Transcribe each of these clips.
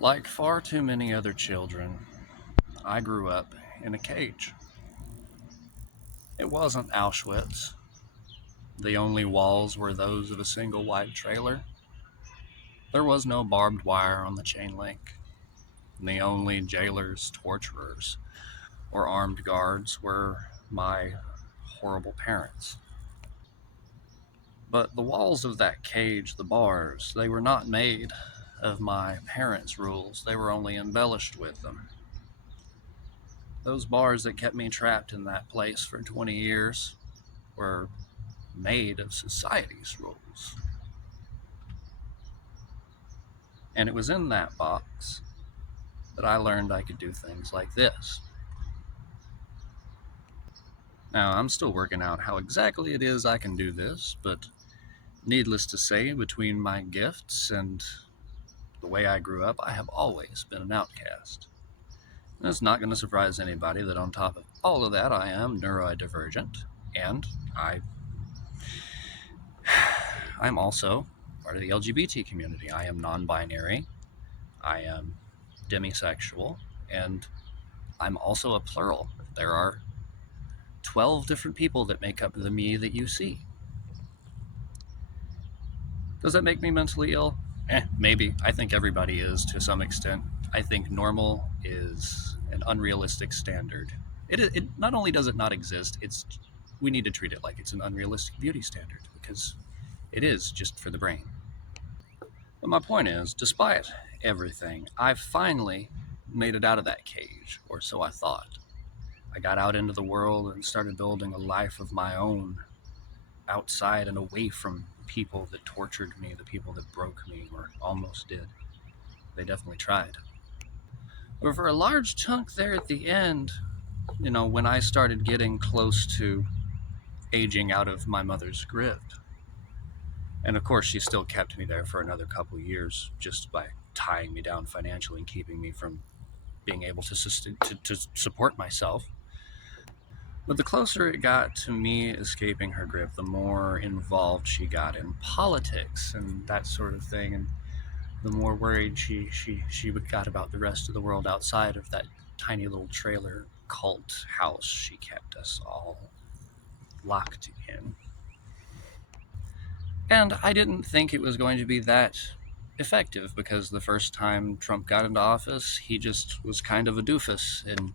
Like far too many other children, I grew up in a cage. It wasn't Auschwitz. The only walls were those of a single wide trailer. There was no barbed wire on the chain link. The only jailers, torturers, or armed guards were my horrible parents. But the walls of that cage, the bars, they were not made of my parents' rules. They were only embellished with them. Those bars that kept me trapped in that place for 20 years were made of society's rules. And it was in that box that I learned I could do things like this. Now, I'm still working out how exactly it is I can do this, but needless to say, between my gifts and the way I grew up, I have always been an outcast. And it's not going to surprise anybody that on top of all of that, I am neurodivergent, and I'm also part of the LGBT community. I am non-binary, I am demisexual, and I'm also a plural. There are 12 different people that make up the me that you see. Does that make me mentally ill? Maybe. I think everybody is to some extent. I think normal is an unrealistic standard. It not only does it not exist, we need to treat it like it's an unrealistic beauty standard because it is just for the brain. But my point is, despite everything, I finally made it out of that cage, or so I thought. I got out into the world and started building a life of my own outside and away from people that tortured me, the people that broke me, or almost did. They definitely tried. But for a large chunk there at the end, when I started getting close to aging out of my mother's grip, and of course she still kept me there for another couple years just by tying me down financially and keeping me from being able to support myself. But the closer it got to me escaping her grip, the more involved she got in politics and that sort of thing, and the more worried she got about the rest of the world outside of that tiny little trailer cult house she kept us all locked in. And I didn't think it was going to be that effective because the first time Trump got into office, he just was kind of a doofus, and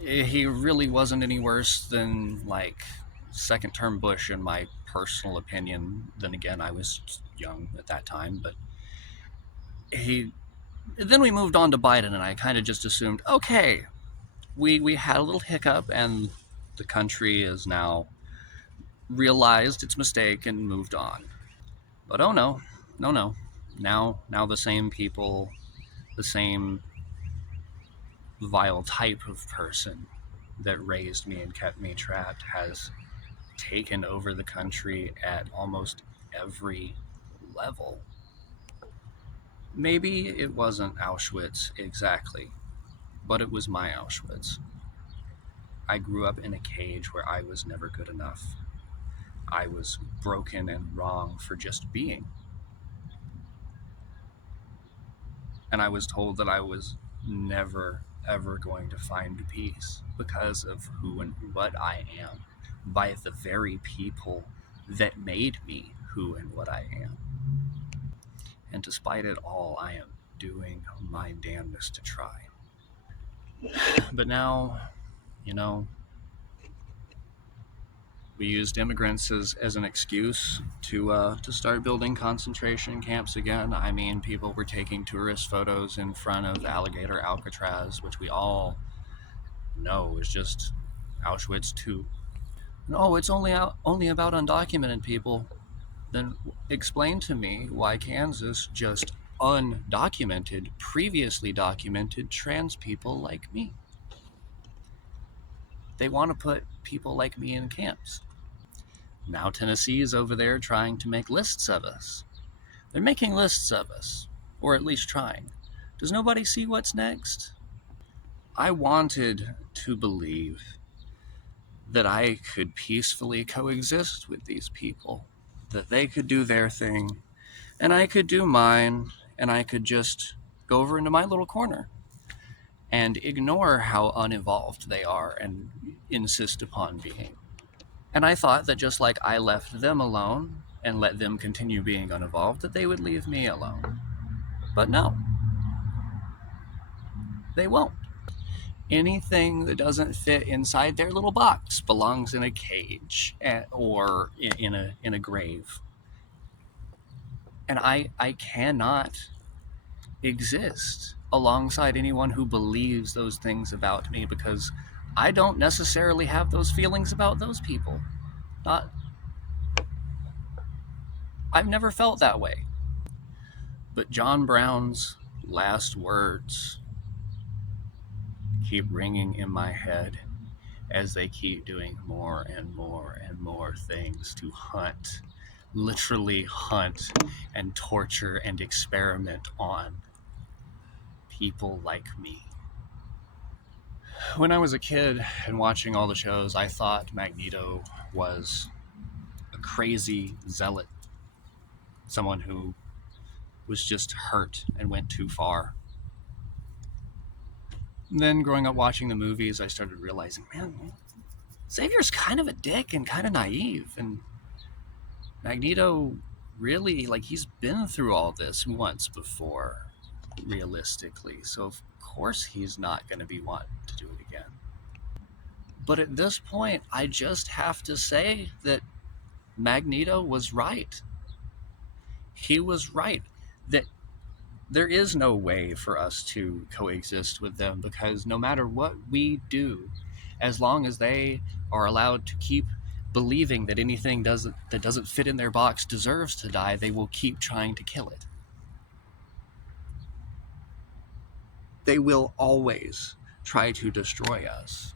he really wasn't any worse than like second term Bush in my personal opinion. Then again, I was young at that time, but then we moved on to Biden, and I kind of just assumed, okay, we had a little hiccup, and the country has now realized its mistake and moved on. But oh no, no. Now the same people, the same vile type of person that raised me and kept me trapped has taken over the country at almost every level. Maybe it wasn't Auschwitz exactly, but it was my Auschwitz. I grew up in a cage where I was never good enough. I was broken and wrong for just being. And I was told that I was never, ever going to find peace because of who and what I am by the very people that made me who and what I am. And despite it all, I am doing my damnedest to try. But now, you know, we used immigrants as an excuse to start building concentration camps again. I mean, people were taking tourist photos in front of Alligator Alcatraz, which we all know is just Auschwitz too. No, it's only about undocumented people. Then explain to me why Kansas just undocumented, previously documented trans people like me. They want to put people like me in camps. Now Tennessee is over there trying to make lists of us. They're making lists of us, or at least trying. Does nobody see what's next? I wanted to believe that I could peacefully coexist with these people, that they could do their thing, and I could do mine, and I could just go over into my little corner and ignore how unevolved they are and insist upon being. And I thought that just like I left them alone and let them continue being unevolved, that they would leave me alone. But no, they won't. Anything that doesn't fit inside their little box belongs in a cage or in a grave. And I cannot exist alongside anyone who believes those things about me, because I don't necessarily have those feelings about those people. Not, I've never felt that way. But John Brown's last words keep ringing in my head as they keep doing more and more and more things to hunt, literally hunt and torture and experiment on people like me. When I was a kid and watching all the shows, I thought Magneto was a crazy zealot, someone who was just hurt and went too far. And then growing up watching the movies, I started realizing, man, Xavier's kind of a dick and kind of naive, and Magneto really, like, he's been through all this once before, realistically, so of course he's not going to be wanting to do it again. But at this point, I just have to say that Magneto was right. He was right that there is no way for us to coexist with them, because no matter what we do, as long as they are allowed to keep believing that anything that doesn't fit in their box deserves to die, they will keep trying to kill it. They will always try to destroy us.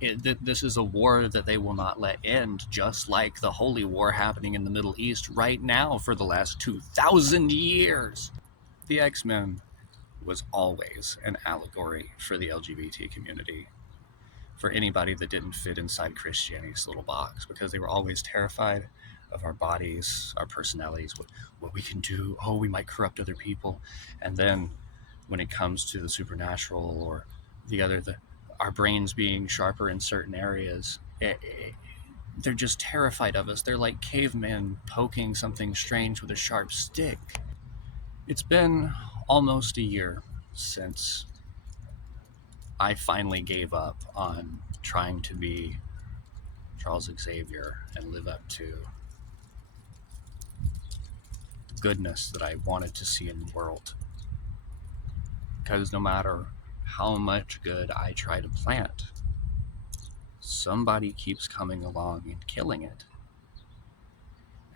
This is a war that they will not let end, just like the Holy War happening in the Middle East right now for the last 2,000 years. The X-Men was always an allegory for the LGBT community, for anybody that didn't fit inside Christianity's little box, because they were always terrified of our bodies, our personalities, what we can do. Oh, we might corrupt other people. And then when it comes to the supernatural or our brains being sharper in certain areas, they're just terrified of us. They're like cavemen poking something strange with a sharp stick. It's been almost a year since I finally gave up on trying to be Charles Xavier and live up to the goodness that I wanted to see in the world. Because no matter how much good I try to plant, somebody keeps coming along and killing it.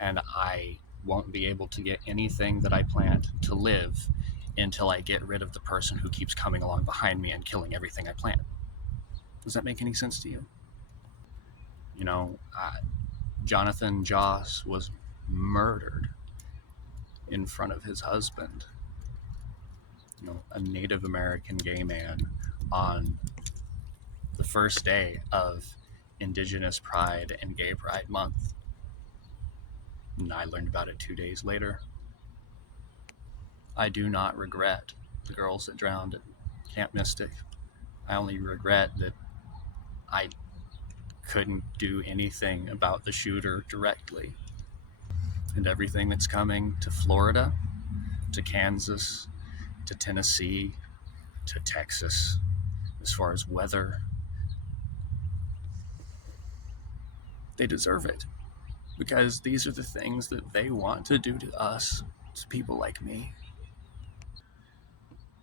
And I won't be able to get anything that I plant to live until I get rid of the person who keeps coming along behind me and killing everything I plant. Does that make any sense to you? You know, Jonathan Joss was murdered in front of his husband, you know, a Native American gay man, on the first day of Indigenous Pride and Gay Pride Month. And I learned about it 2 days later. I do not regret the girls that drowned at Camp Mystic. I only regret that I couldn't do anything about the shooter directly. And everything that's coming to Florida, to Kansas, to Tennessee, to Texas, as far as weather, they deserve it. Because these are the things that they want to do to us, to people like me.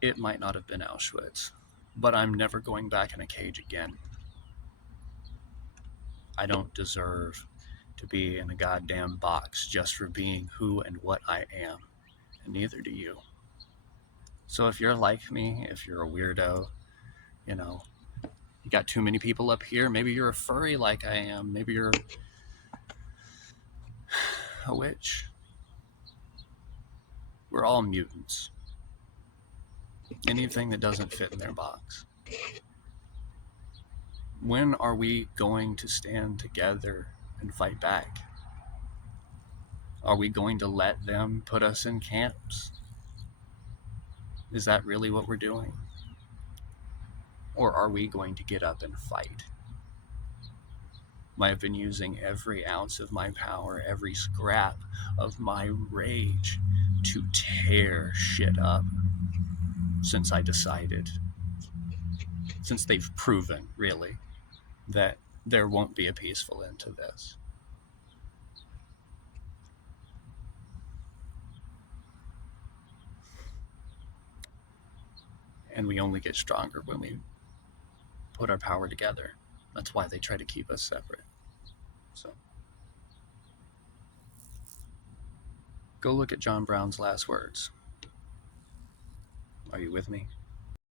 It might not have been Auschwitz, but I'm never going back in a cage again. I don't deserve to be in a goddamn box just for being who and what I am, and neither do you. So if you're like me, if you're a weirdo, you know, you got too many people up here, maybe you're a furry like I am, maybe you're a witch. We're all mutants. Anything that doesn't fit in their box. When are we going to stand together and fight back? Are we going to let them put us in camps? Is that really what we're doing? Or are we going to get up and fight? I've been using every ounce of my power, every scrap of my rage to tear shit up since I decided, since they've proven, really, that there won't be a peaceful end to this. And we only get stronger when we put our power together. That's why they try to keep us separate. So go look at John Brown's last words. Are you with me?